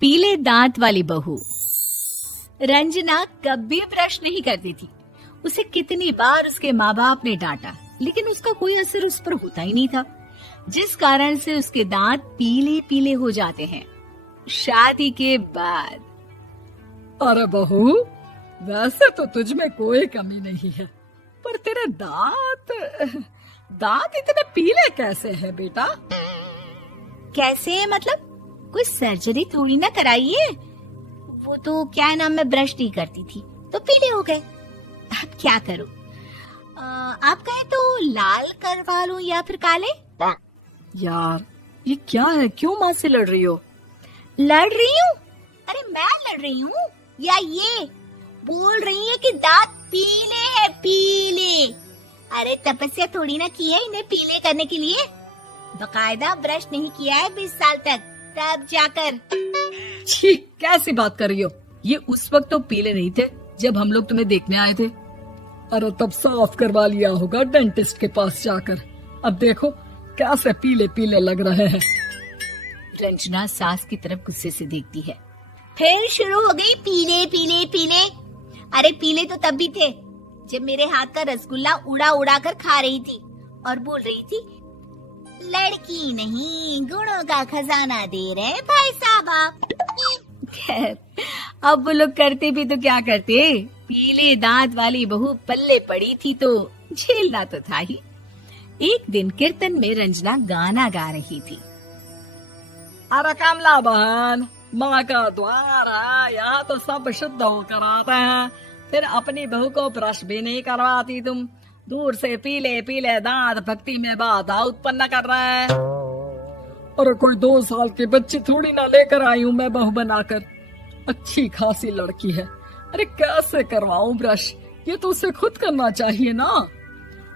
पीले दांत वाली बहू। रंजना कभी ब्रश नहीं करती थी। उसे कितनी बार उसके माँ बाप ने डांटा, लेकिन उसका कोई असर उस पर होता ही नहीं था, जिस कारण से उसके दांत पीले पीले हो जाते हैं। शादी के बाद। अरे बहू, वैसे तो तुझ में कोई कमी नहीं है, पर तेरे दांत इतने पीले कैसे हैं बेटा? कैसे मतलब? कोई सर्जरी थोड़ी ना कराइए। वो तो क्या नाम, मैं ब्रश नहीं करती थी तो पीले हो गए। अब क्या करूं? आप कहें तो लाल करवा लूं या फिर काले? यार ये क्या है, क्यों माँ से लड़ रही हो? लड़ रही हूँ? अरे मैं लड़ रही हूँ या ये बोल रही है कि दांत पीले हैं, पीले। अरे तपस्या थोड़ी ना की है इन्हें पीले करने के लिए। बकायदा ब्रश नहीं किया है 20 साल तक, तब जाकर। छी, कैसी बात कर रही हो? ये उस वक्त तो पीले नहीं थे जब हम लोग तुम्हें देखने आए थे। अरे तब साफ करवा लिया होगा डेंटिस्ट के पास जाकर। अब देखो कैसे पीले पीले लग रहे हैं। रंजना सास की तरफ गुस्से से देखती है। फिर शुरू हो गई पीले पीले पीले। अरे पीले तो तब भी थे जब मेरे हाथ का रसगुल्ला उड़ा उड़ा कर खा रही थी और बोल रही थी, लड़की नहीं गुणों का खजाना दे रहे भाई साहब आप। खैर, अब वो लोग करते भी तो क्या करते, पीले दांत वाली बहू पल्ले पड़ी थी तो झेलना तो था ही। एक दिन कीर्तन में रंजना गाना गा रही थी। अरे कमला बहन, माँ का द्वार है, यहाँ तो सब शुद्ध होकर आते हैं, फिर अपनी बहू को ब्रश भी नहीं करवाती तुम। दूर से पीले पीले दांत भक्ति में बाधा उत्पन्न कर रहे हैं। अरे कोई 2 साल के बच्चे थोड़ी ना लेकर आई हूँ मैं बहू बनाकर। अच्छी खासी लड़की है, अरे कैसे करवाऊं ब्रश? ये तो उसे खुद करना चाहिए ना।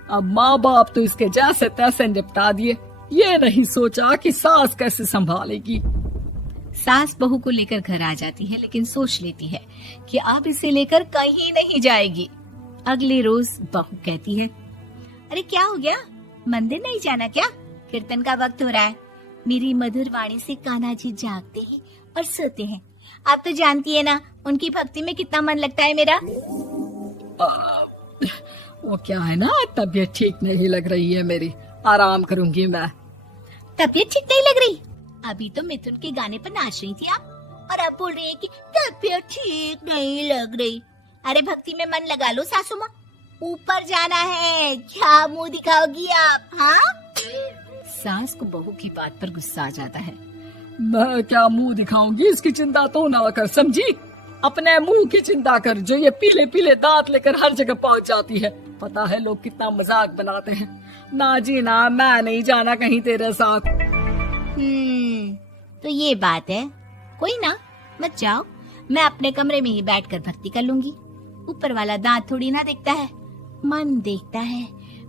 अब माँ बाप तो इसके जैसे तैसे निपटा दिए, ये नहीं सोचा कि सास कैसे संभालेगी। सास बहू को लेकर घर आ जाती है, लेकिन सोच लेती है कि अब इसे लेकर कहीं नहीं जाएगी। अगले रोज बहू कहती है, अरे क्या हो गया, मंदिर नहीं जाना क्या? कीर्तन का वक्त हो रहा है। मेरी मधुर वाणी से कान्हा जी जागते हैं और सोते हैं। आप तो जानती है ना उनकी भक्ति में कितना मन लगता है मेरा। वो क्या है ना, तबीयत ठीक नहीं लग रही है मेरी, आराम करूंगी मैं। तबीयत ठीक नहीं लग रही? अभी तो मिथुन के गाने पर नाच रही थी आप, और अब बोल रही है कि तबीयत ठीक नहीं लग रही। अरे भक्ति में मन लगा लो सासू माँ, ऊपर जाना है, क्या मुंह दिखाओगी आप? हाँ? सास को बहू की बात पर गुस्सा आ जाता है। मैं क्या मुंह दिखाऊंगी, इसकी चिंता तो ना कर, समझी? अपने मुंह की चिंता कर, जो ये पीले पीले दांत लेकर हर जगह पहुंच जाती है। पता है लोग कितना मजाक बनाते हैं। ना जी ना, मैं नहीं जाना कहीं तेरे साथ। तो ये बात है, कोई ना, मत जाओ, मैं अपने कमरे में ही बैठकर भक्ति कर लूंगी। ऊपर वाला दांत थोड़ी ना देखता है, मन देखता है,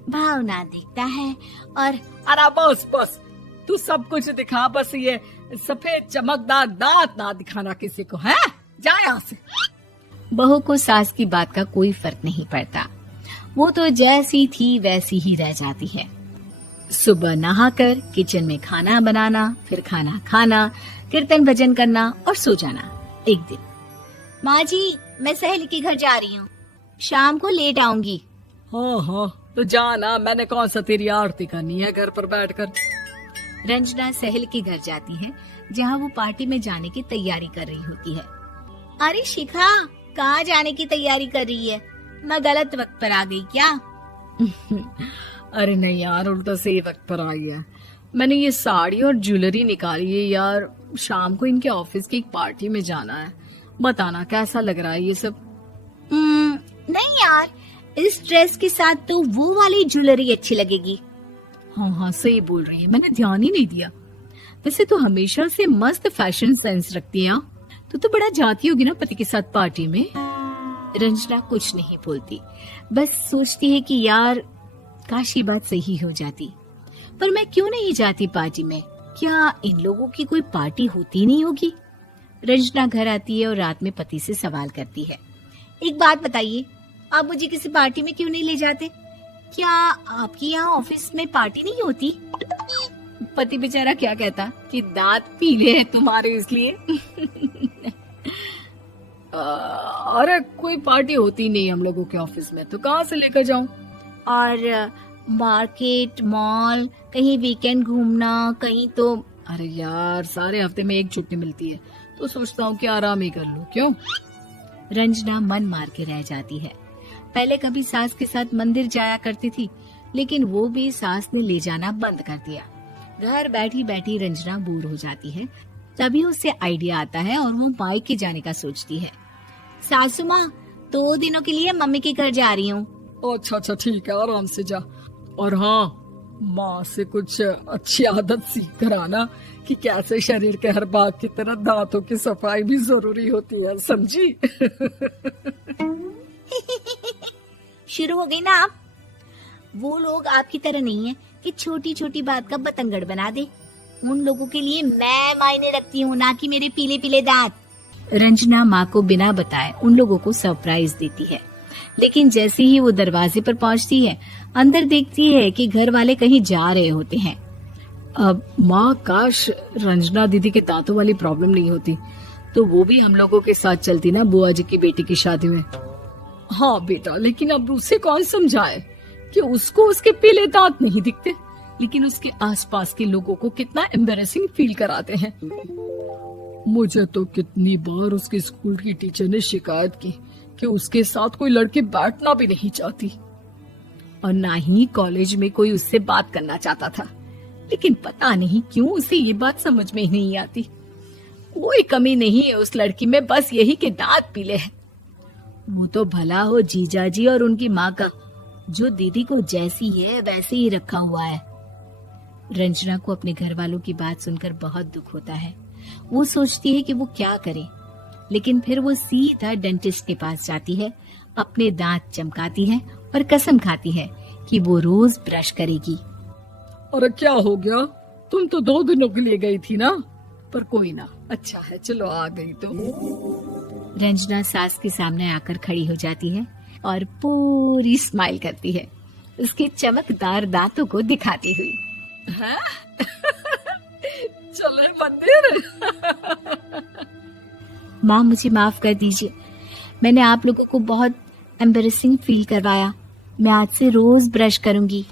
भावना देखता है। और अरे बस बस, तू सब कुछ दिखा, बस ये सफेद चमकदार दांत ना दिखाना किसी को, है? जा यहाँ से। बहू को सास की बात का कोई फर्क नहीं पड़ता, वो तो जैसी थी वैसी ही रह जाती है। सुबह नहाकर किचन में खाना बनाना, फिर खाना खाना, कीर्तन भजन करना और सो जाना। एक दिन, माँ जी मैं सहेली के घर जा रही हूँ, शाम को लेट आऊंगी। हाँ हाँ तो जाना, मैंने कौन सा तेरी आरती करनी है घर पर बैठकर। रंजना सहेली के घर जाती है, जहाँ वो पार्टी में जाने की तैयारी कर रही होती है। अरे शिखा, कहाँ जाने की तैयारी कर रही है? मैं गलत वक्त पर आ गई क्या? अरे नहीं यार, उल्टा सही वक्त पर आई है। मैंने ये साड़ी और ज्वेलरी निकाली है यार, शाम को इनके ऑफिस की एक पार्टी में जाना है। बताना कैसा लग रहा है ये सब? नहीं यार, इस ड्रेस के साथ तो वो वाली ज्वेलरी अच्छी लगेगी। हाँ हाँ सही बोल रही है, मैंने ध्यान ही नहीं दिया। वैसे तो हमेशा से मस्त फैशन सेंस रखती है। तो बड़ा जाती होगी ना पति के साथ पार्टी में। रंजना कुछ नहीं बोलती, बस सोचती है कि यार काश ये बात सही हो जाती, पर मैं क्यों नहीं जाती पार्टी में? क्या इन लोगों की कोई पार्टी होती नहीं होगी? रंजना घर आती है और रात में पति से सवाल करती है, एक बात बताइए, आप मुझे किसी पार्टी में क्यों नहीं ले जाते? क्या आपके यहाँ ऑफिस में पार्टी नहीं होती? पति बेचारा क्या कहता कि दांत पीले हैं तुम्हारे इसलिए। अरे कोई पार्टी होती नहीं हम लोगों के ऑफिस में, तो कहाँ से लेकर जाऊं? और मार्केट, मॉल, कहीं वीकेंड घूमना, कहीं तो। अरे यार, सारे हफ्ते में एक छुट्टी मिलती है, तो सोचता हूँ कि आराम ही कर लूं। क्यों? रंजना मन मार के रह जाती है। पहले कभी सास के साथ मंदिर जाया करती थी, लेकिन वो भी सास ने ले जाना बंद कर दिया। घर बैठी बैठी रंजना बोर हो जाती है। तभी उसे आइडिया आता है और वो मायके जाने का सोचती है। सासू माँ, 2 दिनों के लिए मम्मी के घर जा रही हूँ। अच्छा अच्छा ठीक है, आराम से जा। और हाँ, माँ से कुछ अच्छी आदत सीख कर आना कि कैसे शरीर के हर भाग की तरह दांतों की सफाई भी जरूरी होती है, समझी? शुरू हो गई ना आप। वो लोग आपकी तरह नहीं है कि छोटी छोटी बात का बतंगड़ बना दे। उन लोगों के लिए मैं मायने रखती हूँ, ना कि मेरे पीले पीले दांत। रंजना माँ को बिना बताए उन लोगों को सरप्राइज देती है, लेकिन जैसे ही वो दरवाजे पर पहुँचती है, अंदर देखती है कि घर वाले कहीं जा रहे होते हैं। अब माँ, काश रंजना दीदी के दांतों वाली प्रॉब्लम नहीं होती, तो वो भी हम लोगों के साथ चलती ना बुआ जी की बेटी की शादी में। हाँ बेटा, लेकिन अब उसे कौन समझाए कि उसको उसके पीले दांत नहीं दिखते, लेकिन उसके आसपास के लोगों को कितना एम्बैरेसिंग फील कराते हैं। मुझे तो कितनी बार उसके स्कूल की टीचर ने शिकायत की कि उसके साथ कोई लड़की बैठना भी नहीं चाहती, और ना ही कॉलेज में कोई उससे बात करना चाहता था। लेकिन पता नहीं क्यों उसे ये बात समझ में ही नहीं आती। कोई कमी नहीं है उस लड़की में, बस यही कि दांत पीले हैं। वो तो भला हो जीजा जी और उनकी माँ का, जो दीदी को जैसी है वैसे ही रखा हुआ है। रंजना को अपने घर वालों की बात सुनकर बहुत दुख होता है। वो सोचती है कि वो क्या करे, लेकिन फिर वो सीधा डेंटिस्ट के पास जाती है, अपने दांत चमकाती है और कसम खाती है कि वो रोज ब्रश करेगी। अरे क्या हो गया? तुम तो 2 दिनों के लिए गई थी ना, पर कोई ना, अच्छा है, चलो आ गई तो। रंजना सास के सामने आकर खड़ी हो जाती है और पूरी स्माइल करती है, उसके चमकदार दांतों को दिखाती हुई। हैं? चले मंदिर। माँ, मुझे माफ कर दीजिए, मैंने आप लोगों को बहुत एम्बैरेसिंग फील करवाया। मैं आज से रोज ब्रश करूंगी।